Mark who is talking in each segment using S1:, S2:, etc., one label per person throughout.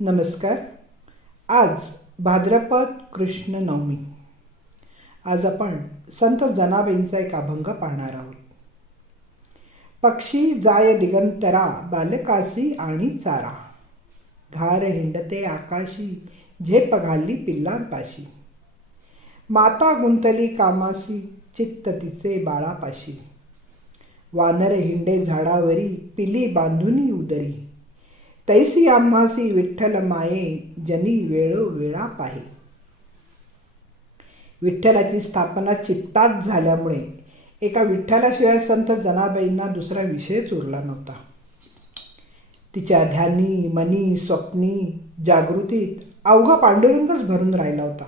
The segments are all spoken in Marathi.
S1: नमस्कार. आज भाद्रपद कृष्ण नवमी आज आपण संत जनाबाईंचा एक अभंग पाहणार आहोत. पक्षी जाय दिगंतरा बालकासी आणि चारा. घार हिंडते आकाशी झेप घालली पिल्लांपाशी. माता गुंतली कामाशी चित्त तिचे बाळापाशी. वानर हिंडे झाडावरी पिली बांधुनी उदरी. तैसी आम्हासी विठ्ठल माये जनी वेळोवेळा पाहे विठ्ठलाची स्थापना चित्तात झाल्यामुळे एका विठ्ठलाशिवाय संत जनाबाईंना दुसरा विषयच उरला नव्हता. तिच्या ध्यानी मनी स्वप्नी जागृतीत अवघा पांडुरंगच भरून राहिला होता.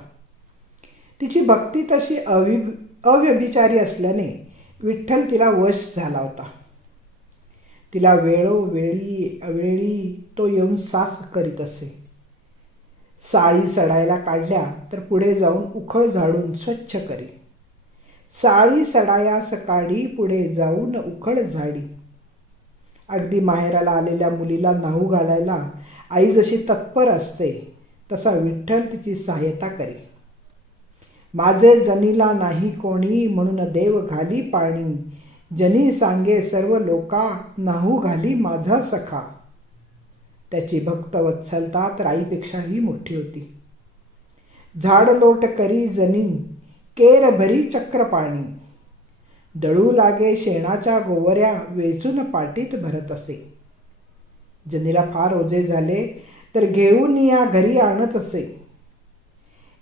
S1: तिची भक्ती तशी अवि अव्यभिचारी असल्याने विठ्ठल तिला वश झाला होता. तिला वेळोवेळी वेळी तो येऊन साफ करीत असे. साळी सडायला काढल्या तर पुढे जाऊन उखळ झाडून स्वच्छ करी. साळी सडाया सकाळी पुढे जाऊन उखळ झाडी. अगदी माहेराला आलेल्या मुलीला नाहू घालायला आई जशी तत्पर असते तसा विठ्ठल तिची सहाय्यता करी. माझे जनीला नाही कोणी म्हणून देव घाली पाणी जनी सांगे सर्व लोका नाहू घाली माझा सखा. त्याची भक्त वत्सलता आईपेक्षाही मोठी होती. झाड लोट करी जनी केर भरी चक्र पाणी. दळू लागे शेणाच्या गोवऱ्या वेचून पाटीत भरत असे. जनीला फार ओझे झाले तर घेऊन या घरी आणत असे.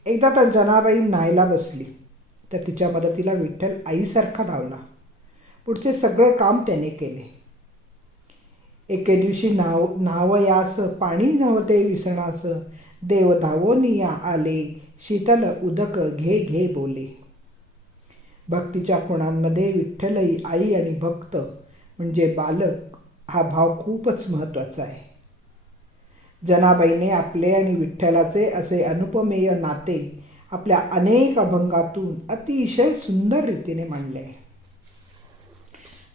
S1: एकदा तर जनाबाई न्हायला बसली. तर तिच्या मदतीला विठ्ठल आईसारखा धावला. पुढचे सगळे काम त्याने केले. एके दिवशी नाव न्हावयास पाणी नव्हते विसणास देव धावोनिया आले शीतल उदक घे घे बोले. भक्तीच्या खुणांमध्ये विठ्ठल आई आणि भक्त म्हणजे बालक हा भाव खूपच महत्त्वाचा आहे. जनाबाईने आपले आणि विठ्ठलाचे असे अनुपमेय नाते आपल्या अनेक अभंगातून अतिशय सुंदर रीतीने मांडले. आहे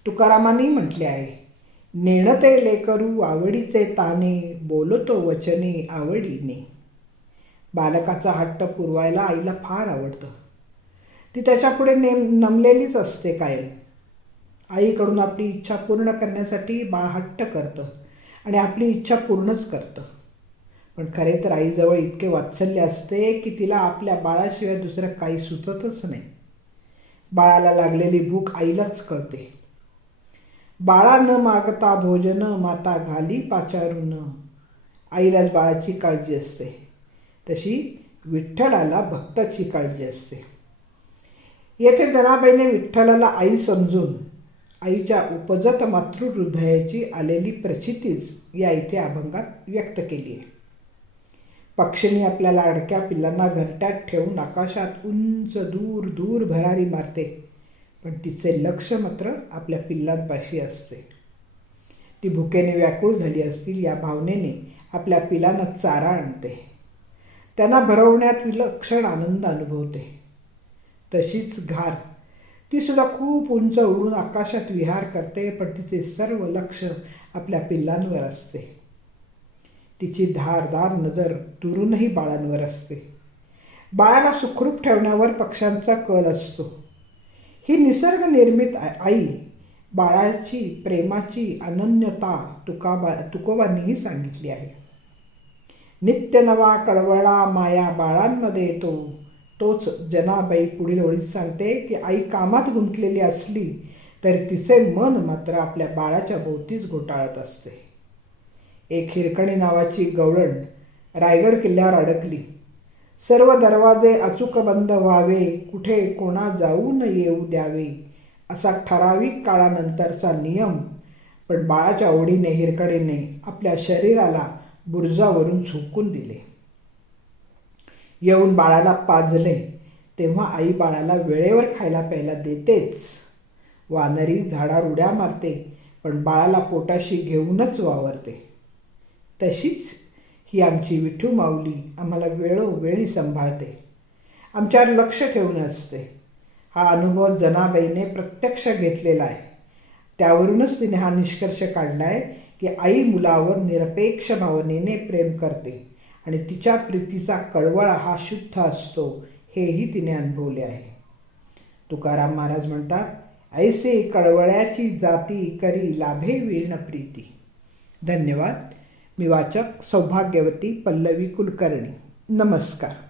S1: तुकारामांनी म्हटले आहे नेणते लेकरू आवडीचे ताने बोलतो वचने आवडीने. बालकाचा हट्ट पुरवायला आईला फार आवडतं. ती त्याच्यापुढे नेम नमलेलीच असते कायम. आईकडून आपली इच्छा पूर्ण करण्यासाठी बाळ हट्ट करतं आणि आपली इच्छा पूर्णच करतं. पण खरे तर आईजवळ इतके वात्सल्य असते की तिला आपल्या बाळाशिवाय दुसरं काही सुचतच नाही. बाळाला लागलेली भूक आईलाच कळते. बाळा न मागता भोजन माता घाली पाचारून. आईलाच बाळाची काळजी असते. तशी विठ्ठलाला भक्ताची काळजी असते. येथे जनाबाईने विठ्ठलाला आई समजून आईच्या उपजत मातृहृदयाची आलेली प्रचितीच या इथे अभंगात व्यक्त केली आहे. पक्षीने आपल्याला अडक्या पिल्लांना घरट्यात ठेवून आकाशात उंच दूर दूर भरारी मारते. पण तिचे लक्ष मात्र आपल्या पिल्लांपाशी असते. ती भुकेने व्याकुळ झाली असतील या भावनेने आपल्या पिलांना चारा आणते. त्यांना भरवण्यात विलक्षण आनंद अनुभवते. तशीच घार ती सुद्धा खूप उंच उडून आकाशात विहार करते पण तिचे सर्व लक्ष आपल्या पिल्लांवर असते. तिची धारदार नजर दुरूनही बाळांवर असते. बाळाला सुखरूप ठेवण्यावर पक्ष्यांचा कल असतो. ही निसर्ग निर्मित आई बाळाची प्रेमाची अनन्यता तुकाबा तुकोबांनीही सांगितली आहे. नित्य नवा कळवळा माया बाळांमध्ये येतो. तोच जनाबाई पुढील ओळीत सांगते की आई कामात गुंतलेली असली तर तिचे मन मात्र आपल्या बाळाच्या भोवतीच घोटाळत असते. एक हिरकणी नावाची गवळण रायगड किल्ल्यावर अडकली. सर्व दरवाजे अचूक बंद व्हावे कुठे कोणा जाऊ न येऊ द्यावे असा ठराविक काळानंतरचा नियम. पण बाळाच्या ओढीने हिरकणीने आपल्या शरीराला बुरजावरून झोकून दिले. येऊन बाळाला पाजले तेव्हा आई बाळाला वेळेवर खायला प्यायला देतेच. वानरी झाडावर उड्या मारते पण बाळाला पोटाशी घेऊनच वावरते. तशीच ही आमची विठू माऊली आम्हाला वेळोवेळी सांभाळते. आमच्यावर लक्ष ठेवून असते. हा अनुभव जनाबाईने प्रत्यक्ष घेतलेला आहे. त्यावरूनच तिने हा निष्कर्ष काढला आहे की आई मुलावर निरपेक्ष भावनेने प्रेम करते आणि तिच्या प्रीतीचा कळवळा हा शुद्ध असतो हेही तिने अनुभवले आहे. तुकाराम महाराज म्हणतात ऐसे कळवळ्याची जाती करी लाभे वीर्ण प्रीती. धन्यवाद. मी वाचक सौभाग्यवती पल्लवी कुलकर्णी. नमस्कार.